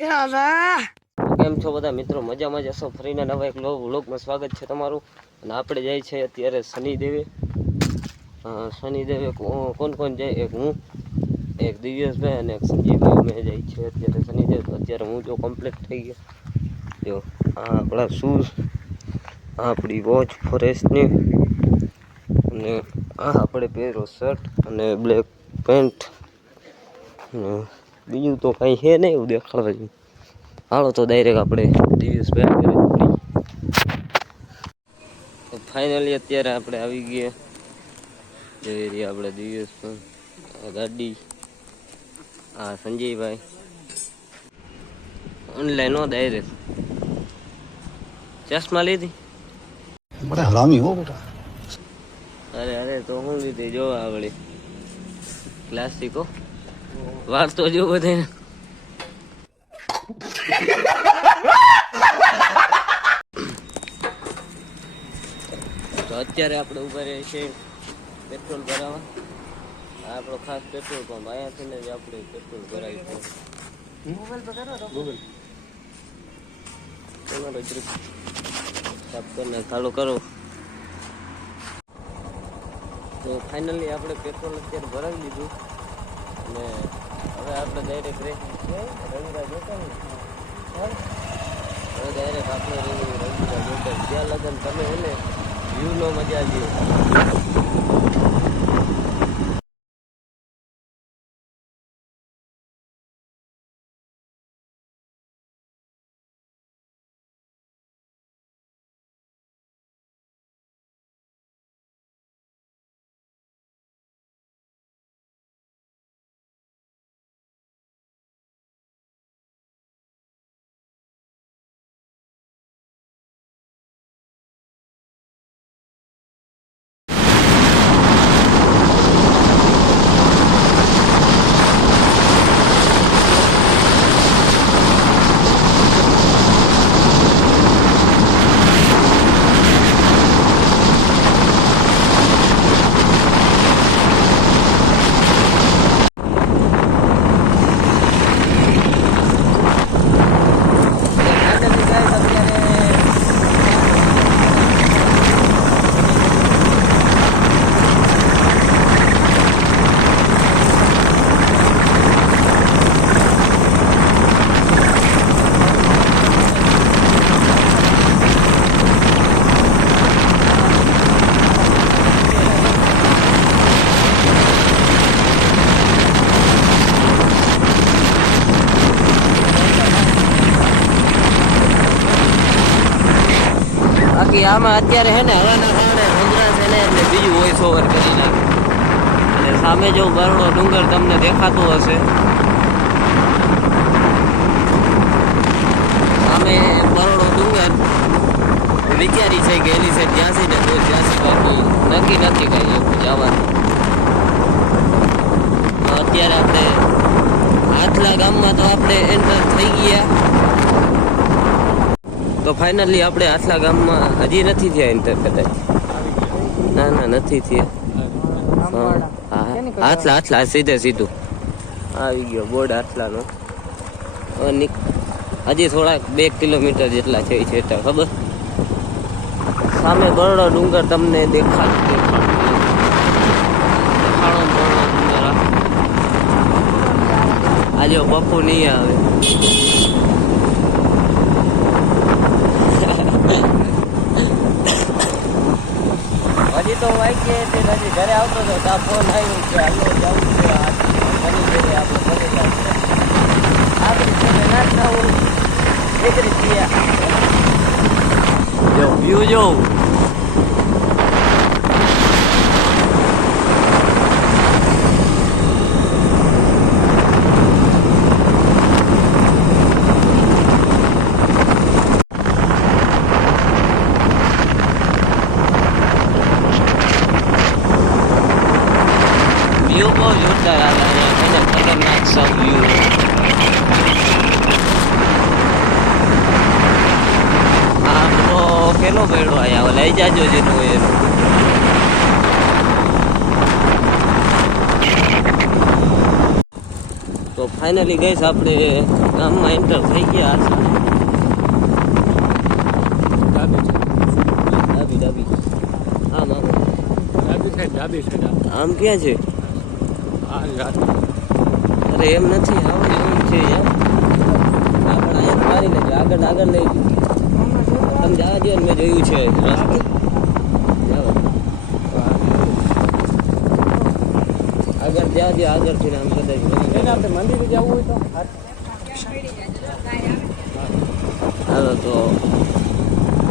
કેમ છો બધા મિત્રો? મજામાં જશો ફરીને નવા એક વ્લોગમાં સ્વાગત છે તમારું. અને આપણે જાય છે અત્યારે શનિદેવે. શનિદેવે કોણ કોણ જાય? એક હું, એક દિવ્યેશભાઈ અને એક સંજીવભાઈ. અમે જાય છે અત્યારે શનિદેવ. અત્યારે હું જો કમ્પ્લીટ થઈ ગયો. જો, આ આપણા શૂઝ આપણી વોચ ફોરેસ્ટની અને આ આપણે પહેરો શર્ટ અને બ્લેક પેન્ટ અને બીજું તો કાંઈ છે નહીં એવું દેખાડવા જેવું હાલો તો ડાયરેક્ટ આપણે દિવ્યસભાઈ તો ફાઇનલી અત્યારે આપણે આવી ગયા. જઈ રહ્યા આપણે દિવ્યસભાઈ ગાડી. હા સંજયભાઈ. ઓનલાઈન હો ડાયરેક્ટ ચશ્મા લીધી? બડા હરામી હો બેટા. અરે અરે તો હું લીધી? જો આવડી. ક્લાસિકો વાર તો જો બધે તો અત્યારે આપણે ઊભા રહીએ છીએ પેટ્રોલ ભરાવા. આપણો ખાસ પેટ્રોલ પંપ. અહીંયાથી ને જ આપણે પેટ્રોલ ભરાવી ગૂગલ તમારો ગ્રુપ સાફ કરીને ચાલુ કરો. તો ફાઇનલી આપણે પેટ્રોલ અત્યારે ભરાવી લીધું. અને હવે આપણે ડાયરેક્ટ રેસિંગ છે. રવિરા જોતા હવે ડાયરેક્ટ આપણે રવિરા જોતા ત્યાં લગન તમે એને વ્યૂનો મજા લ્યો. બાકી આમાં અત્યારે હે ને હવાના કારણે છે ને એટલે બીજું વોઇસ ઓવર કરી નાખે. અને સામે જો બરડો ડુંગર તમને દેખાતો હશે. સામે બરડો ડુંગર. વિચારી છે કે એની સાઈડ ત્યાંથી ને તો જ્યાંથી બાકી નક્કી નથી કઈ એવું જવાનું. અત્યારે આપણે આટલા ગામમાં તો આપણે એન્ટર થઈ ગયા. તો ફાઇનલી આપણે આટલા ગામમાં હજી નથી થયા એન્ટર કદાચ. ના ના નથી થયા. આટલા આટલા સીધે સીધું. આવી ગયો બોર્ડ આટલાનો. હજી થોડાક બે કિલોમીટર જેટલા છે છે ખબર? સામે બરડો ડુંગર તમને દેખાડ દેખાડ દેખાડો બરડો ડુંગર. આજે બપુ નહીં આવે. હજી તો હું આવી ગયા ઘરે આવતો હતો ત્યાં ફોન આવ્યો કે હાલો જવું છે બની જઈએ આપણે બની આપણી સાથે ના થવું. નીકળી ગયા જો વ્યૂ જોઉં વ્યૂ બહુ જોરદાર આવે એને ખતરનાક સબ વ્યૂ આ તો કેલો બેડો આયા લઈ જાજો જે હોય એ તો ફાઇનલી ગઈશ આપણે ગામમાં એન્ટર થઈ ગયા ડાબી ડાબી આમ આમ ડાબી સાઈડ ડાબી સાઈડ આમ ક્યાં છે? રાત અરે એમ નથી આવું એવું છે યાર. આપણે અહીંયા મારીને લેજો આગળ આગળ લઈ તમે જવા દો ને મેં જોયું છે રસ્તો. આગળ. જ્યાં જ્યાં આગળથી છે આમ કદાચ આપણે મંદિરે જવું હોય તો? હાલો તો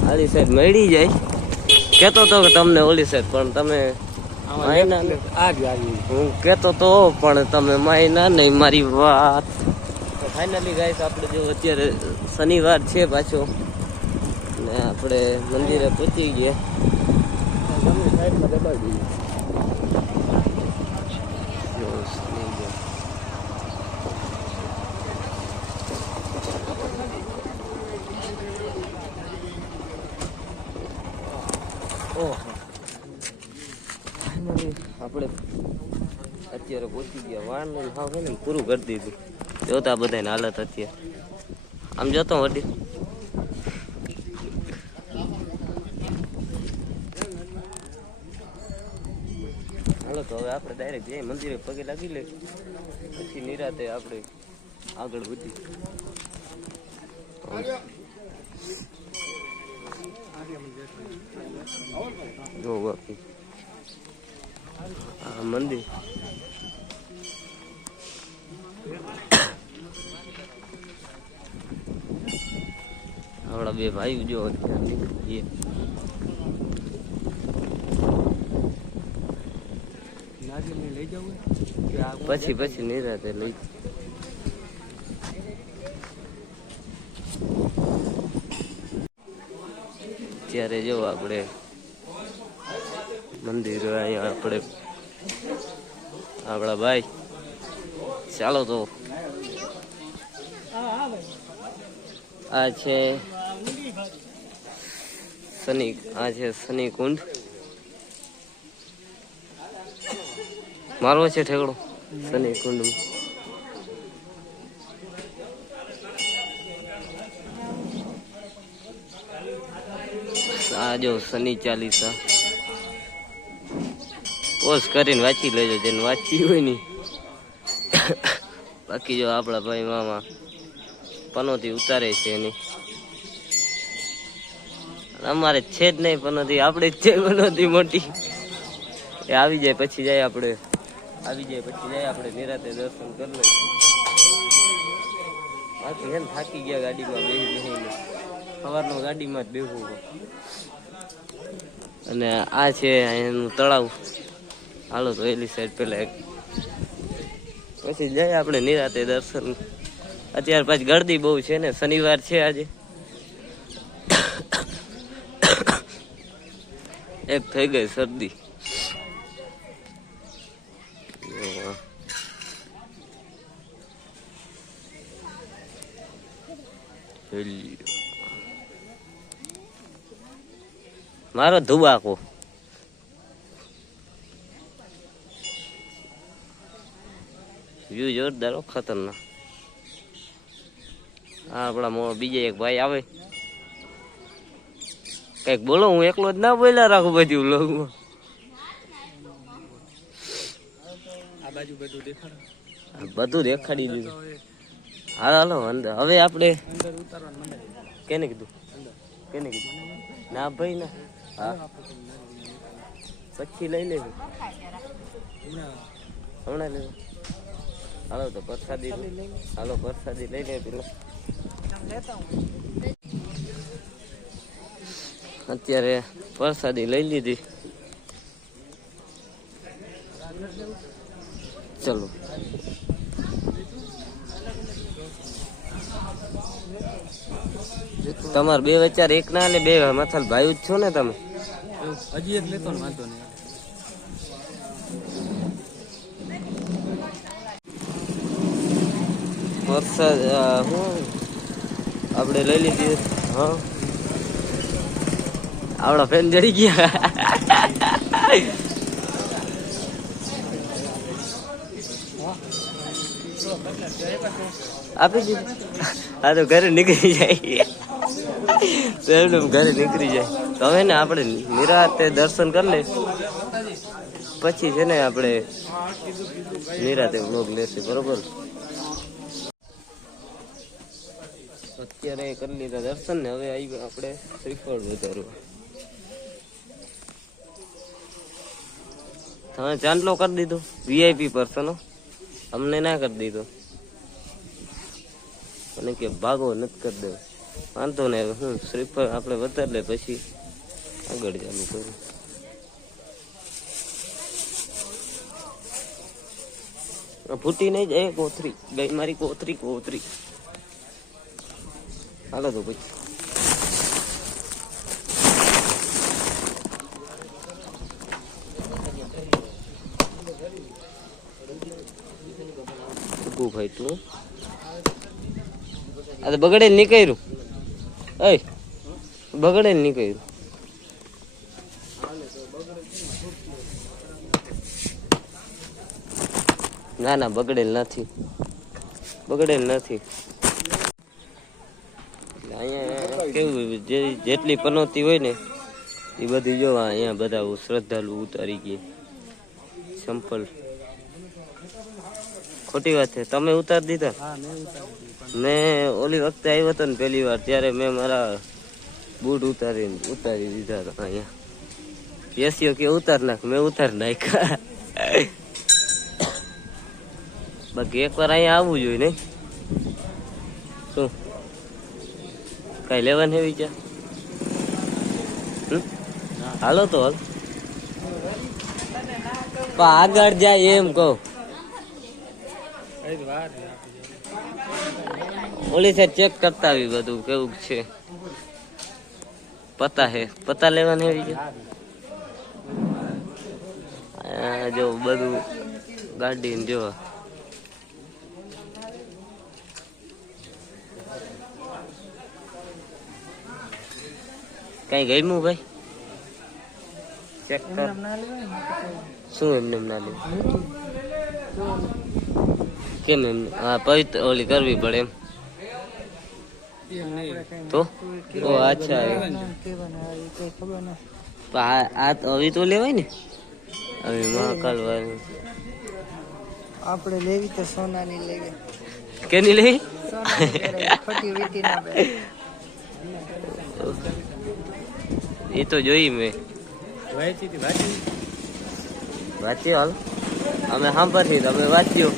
આલી સાઈડ મળી જાય. કહેતો તો કે તમને ઓલી સાઈડ પણ તમે માયના ને આ જ આવી હું કહેતો તો પણ તમે માયના નહીં મારી વાત. ફાઇનલી ગાઈસ આપણે જો અત્યારે શનિવાર છે પાછો. ને આપણે મંદિરે પહોંચી ગયા. ઓહ આપણે અત્યારે પહોંચી ગયા. વાળનું હાવ છે ને પૂરું કરી દીધું. જોતા બધાની હાલત અત્યારે. આમ જોતો વડી. હાલો તો હવે આપણે ડાયરેક્ટ જઈએ મંદિરે પગે લાગી લે. પછી નિરાતે આપણે આગળ વધી. જો બાકી. આ મંદિર. આપણા બે ભાઈ જો અત્યારે એ નારિયેલને લઈ જવું કે આ પછી પછી નિરાતે લઈ ત્યારે જો આપણે મંદિર અહીંયા આપણે. આપણા ભાઈ. ચાલો તો. આ છે શનિ, આ છે શનિ કુંડ મારવો છે ઠેકડો? શનિ કુંડમાં આ જો શનિ ચાલીસા. પોઝ કરીને વાંચી લેજો, જેને વાંચી હોય ને બાકી જો આપણા ભાઈ મામા પનોથી ઉતારે છે એની અમારે છે જ નહીં પનોથી આપણે જ છે પનોથી મોટી. એ આવી જાય, પછી જાય આપણે. આવી જાય, પછી જાય આપણે નિરાતે દર્શન કરી લઈએ. બાકી હે થાકી ગયા ગાડીમાં બેસી બેસીને સવારનો ગાડીમાં જ બેસવું અને આ છે એનું તળાવ. હાલો તો એલી સાઈડ પેલા એક. પછી જઈએ આપણે નિરાતે દર્શન. અત્યારે પાછી ગરદી બહુ છે ને, શનિવાર છે આજે. એક થઈ ગઈ શરદી. મારો ધુબાકો. વ્યૂ જોરદાર હો, ખતરનાક. આ આપણા મો બીજા એક ભાઈ આવે. કંઈક બોલો હું એકલો જ ના બોલ્યા રાખું બધી બાજુ બધું દેખાડો. દીધું. હા હાલો અંદર. હવે આપણે કેને કીધું? કેને કીધું? ના ભાઈ ના. હા. પછી લઈ લેજો. હમણાં લેજો. હાલો તો પ્રસાદી હાલો, પ્રસાદી લઈ લે પેલો. અત્યારે પ્રસાદી લઈ લીધી. ચલો. તમારે બે વચ્ચે એક ના ને બે માથા ભાઈ જ છો ને તમે? હજી એક લેતો વાંધો નહીં. વરસાદ આપણે લઈ લીધી. હા. આપણા ફેન જડી ગયા. આપી દીધું. આ તો ઘરે નીકળી જાય. એમને ઘરે નીકળી જાય. તો હવે ને આપણે નિરાતે દર્શન કરી લે પછી છે ને આપણે નિરાતે વ્લોગ લેશે બરોબર? અત્યારે કરી લીધા દર્શન ને હવે આવી આપણે શ્રીફળ વધારવા. તમે ચાંદલો કરી દીધો? વીઆઈપી પર્સનો અમને ના કરી દીધો. અને કે ભાગો નથી કરી દો વાંધો ને હું શ્રીફળ આપણે વધારી લે પછી આગળ ચાલુ કરું. ફૂટી નહીં જાય, કોથરી. ગઈ મારી કોથરી કોથરી. હાલો તો પછી. ભાઈ તું. આ તો બગડે નીકળ્યું. એ, બગડે નીકળ્યું. ના ના, બગડેલ નથી. બગડેલ નથી. અહીંયા કેવું જે જેટલી પનોતી હોય ને એ બધી જો અહીંયા બધા શ્રદ્ધાળુ ઉતારી ગઈ. સંપલ. ખોટી વાત છે. તમે ઉતારી દીધા? મેં ઓલી વખતે આવ્યો હતો ને પહેલી વાર ત્યારે મેં મારા બૂટ ઉતારી ઉતારી દીધા હતા અહીંયા. કેસીઓ કે ઉતાર નાખ મેં ઉતાર નાખ્યા. બાકી એકવાર અહીંયા આવવું જોઈએ ને? શું? કઈ લેવાનું છે વિચાર હાલો તો હાલ. આગળ જાય એમ કહું. ઓલી ચેક કરતા આવી બધું કેવું છે. પતા હે. પતા લેવાની એવી છે આ જો બધું ગાડી ને કઈ ગમ્યું ભાઈ? ચેક કર. શું એમને એમ ના લે કેમ એમને હા પવિત્ર ઓલી કરવી પડે એમ. એમ તો? ઓ અચ્છા આ આ. તો હવે તો લેવાય ને? હવે મહાકાલ વાળું આપણે લેવી તો સોનાની લેવી. કેની લઈ સોનાની ફટી વીટી ના. એ તો જોઈ મેં. વાંચી વાંચ્યો હાલ. અમે સાંભળીએ તમે વાંચ્યો.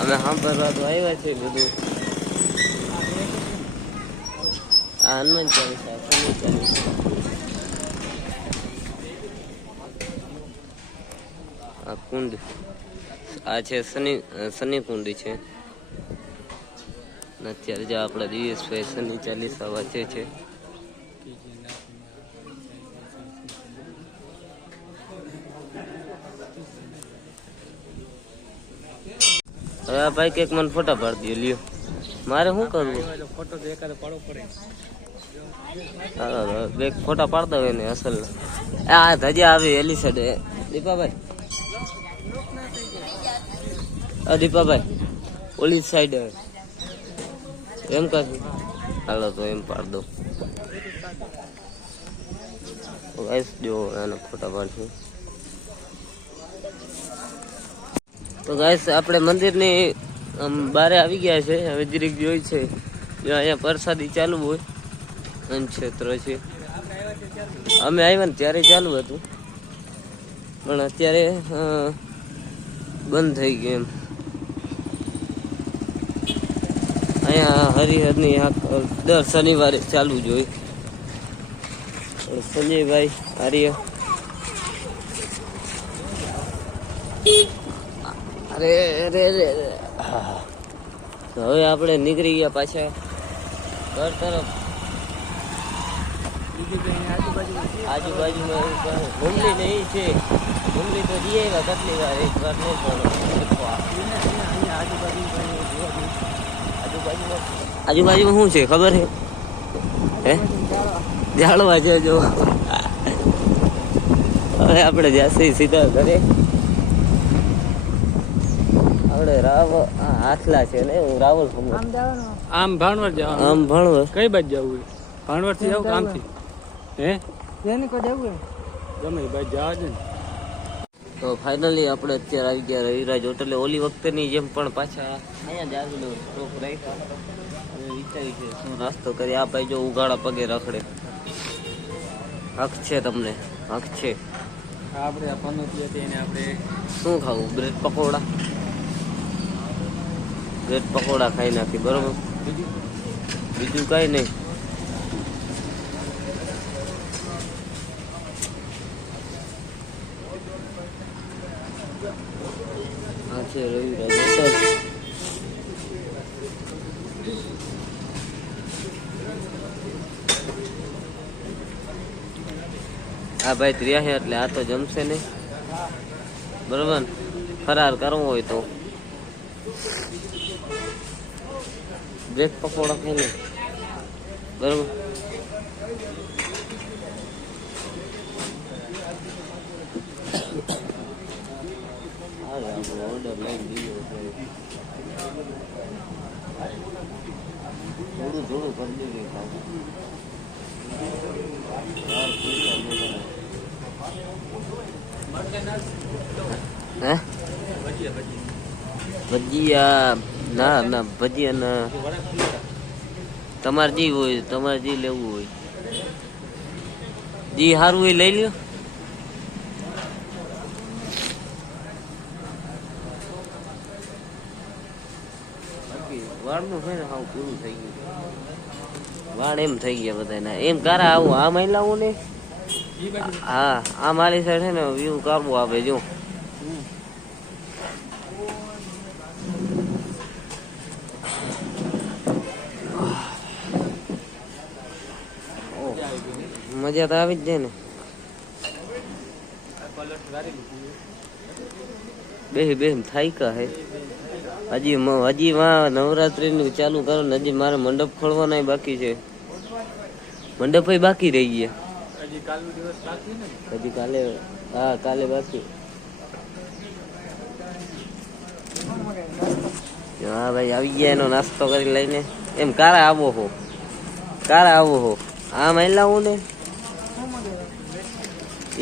અમે સાંભળવા તો આવ્યા છે બધું. આ હનુમાન ચાલીસા ચાલીસા. આ કુંડ આ છે શનિ શનિ કુંડ છે. અત્યારે જો આપણા દિવસ શનિ ચાલીસા વાંચે છે. હવે આ ભાઈ કેક મને ફોટા પાડી દે લ્યો. મારે શું કરવું? ફોટો પડે બે ફોટા પાડતા હોય ને અસલ. આ ધજા આવી, એલી સાઈડ. દીપાભાઈ. દીપાભાઈ, ઓલી સાઈડ. એમ કાઢી હાલો, તો એમ પાડ દો ગાઈસ જો એના ફોટા પાડશું. તો ગાઈસ, આપણે મંદિરની, આમ, બારે આવી ગયા છે. હવે જરીક જોઈ છે. જો અહીંયા પ્રસાદી ચાલુ હોય. અન ક્ષેત્ર છે. અમે આવ્યા ને ત્યારે ચાલુ હતું. પણ અત્યારે બંધ થઈ ગયું એમ. અહીંયા હરિહરની દર શનિવારે ચાલુ જ હોય. સંજયભાઈ, આર્ય અરે અરે. હા. તો હવે આપણે નીકળી ગયા પાછા. ઘર તરફ. આજુબાજુમાં ઘૂમલી ને છે. ઘૂમલી તો એક વાર નહીં પણ આજુબાજુમાં આજુબાજુમાં શું છે ખબર છે? હે? જાળવા છે જો હવે આપણે જાસી સીધા ઘરે. આપણે રાવ આ છે ને એવું રાવલ આમ જવાનું ભાણવડ જવાનું આમ ભણવે કઈ બાજુ જવું થી હે? જેની કોઈ જવું ગમે બાજુ જવા દે ને. તો ફાઇનલી આપણે અત્યારે આવી ગયા રવિરાજ હોટલે ઓલી વખતેની જેમ પણ પાછા અહીંયા જ રાખ્યો. વિચાર્યું છે શું નાસ્તો કરી આ ભાઈ જો ઉગાડા પગે રખડે. હક છે તમને. હક છે. આપણે આપણે શું ખાવું? બ્રેડ પકોડા? બ્રેડ પકોડા ખાઈ નાખી, બરોબર? બીજું કાંઈ નહીં. આ છે રવિરાજ હોટલ. આ ભાઈ ત્રિયા છે, એટલે આ તો જમશે નહીં. બરોબર? ફરાર કરવો હોય તો. બ્રેડ પકોડા ખાઈ લે બરોબર હાલે, આપણો order લઈ લીધો છે. થોડું થોડું કરી દીધું ખાવું ચાર પીસા મળે. હે ભજીયા ના ના, ભજીયા ના. તમારે જી હોય, તમારે જી લેવું હોય. જી સારું હોય લઈ લ્યો. વાળનું છે ને હાવ પૂરું થઈ ગયું. વાળ એમ થઈ ગયા બધાના. એમ કારા આવું આ મહિલાઓ ને હા આ મારી સાઈડ છે ને વ્યૂ કરવો આવે જો. મજા તો આવી જ જાય ને. બે બે થાય કા હે. હજી હજી માં નવરાત્રી નું ચાલુ કરો ને હજી મારે મંડપ ખોલવાના બાકી છે. મંડપ બાકી રહી ગયા. હજી કાલે, હા, કાલે બાકી. હા ભાઈ, આવી ગયા એનો નાસ્તો કરી લઈને. એમ કારા આવો હો. કારા આવો હો. આ મહિલાઓ ને?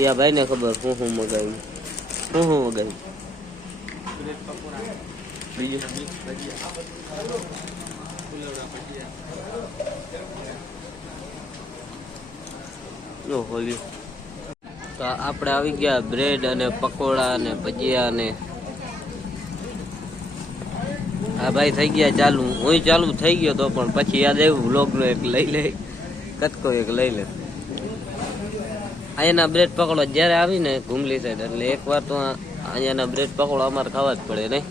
એ આ ભાઈ ને ખબર હું હું મગાવ્યું. હું હું મગાવ્યું. તો આપણે આવી ગયા બ્રેડ અને પકોડા અને ભજીયા અને હા ભાઈ થઈ ગયા ચાલુ. હું ચાલુ થઈ ગયો તો પણ પછી યાદ આવ્યું વ્લોગ નો એક લઈ લે, કટકો એક લઈ લે. અહીંયાના બ્રેડ પકડો જ્યારે આવી ને ઘુમલી સાઈડ એટલે એકવાર તો અહીંયાના બ્રેડ પકડો અમારે ખાવા જ પડે નહીં?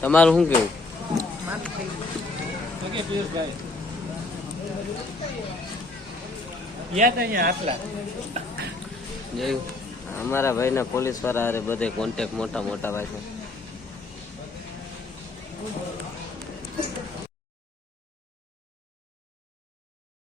તમારું શું કેવું? અમારા ભાઈ ભાઈના પોલીસવાળા અરે બધે કોન્ટેક મોટા મોટા ભાઈ છે.